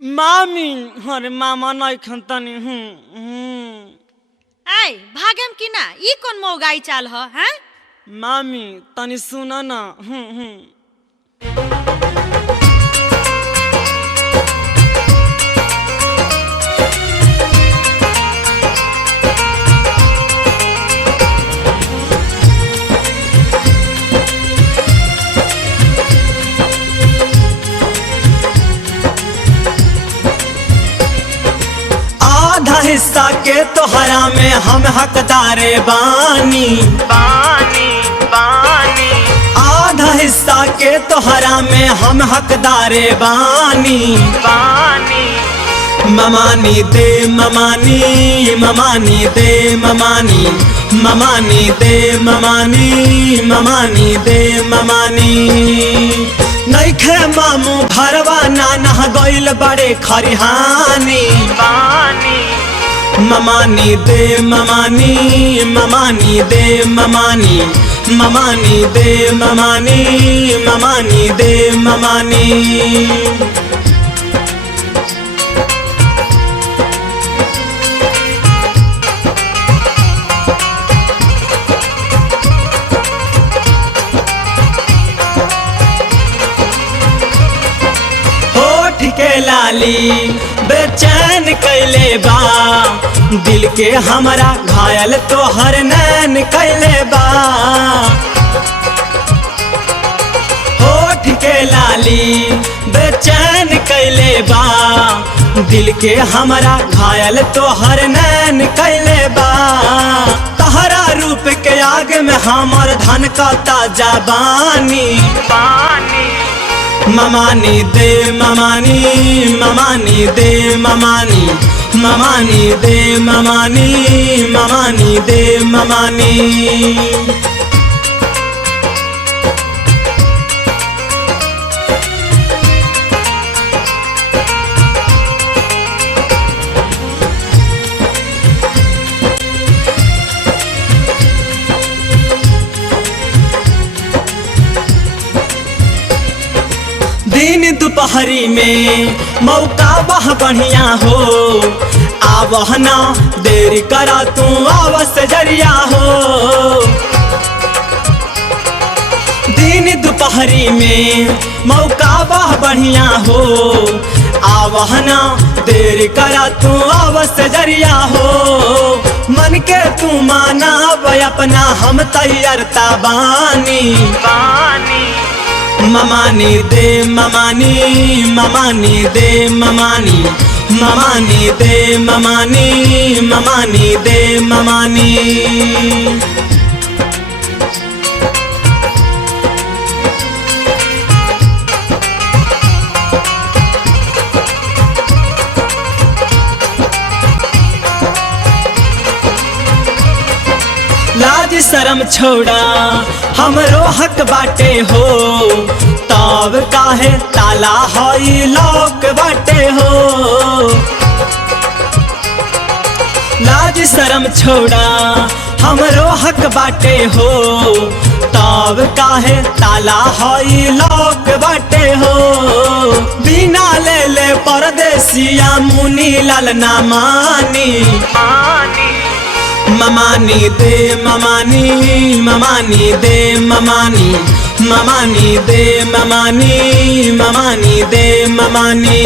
मामी अरे मामा नहीं खंतनी आय भागम की ना ई कौन मोगाई चाल ह हैं? मामी तनी सुना ना आधा हिस्सा के तोहरा में हम हकदारे बानी आधा हिस्सा के तोहरा में हम हकदारे बानी ममानी दे ममानी ममानी दे ममानी ममानी दे ममानी ममानी दे ममानी नइखे मामू भरवा नाना गइल बड़े खरिहानी ममानी दे ममानी ममानी दे ममानी ममानी दे ममानी ममानी दे ममानी के लाली बेचैन कैले बा दिल के हमरा घायल तोहर नैन कैले बा होठ के लाली बेचैन कैले बा दिल के हमरा घायल तोहर नैन कैले बा तहरा रूप के आग में हमर धन का ताजा बानी ममानी दे ममानी ममानी दे ममानी ममानी दे ममानी ममानी दे ममानी दिन दोपहरी में मौका बह बढ़िया हो आवह ना देरी करा तू आवस जरिया हो दिन दोपहरी में मौका बह बढ़िया हो आवह ना देरी करा तू आवस जरिया हो मन के तू माना अपना हम तैयारता बानी ममानी दे ममानी ममानी दे ममानी ममानी दे ममानी ममानी दे ममानी लाज शरम छोड़ा हमरो हक बाटे हो तब काहे ताला हई लॉक बाटे हो लाज शरम छोड़ा हमरो हक बाटे हो तब काहे ताला हई लॉक बाटे हो बिना ले ले परदेसिया मुनी लाल ना मानी ममानी दे ममानी ममानी दे ममानी ममानी दे ममानी ममानी दे ममानी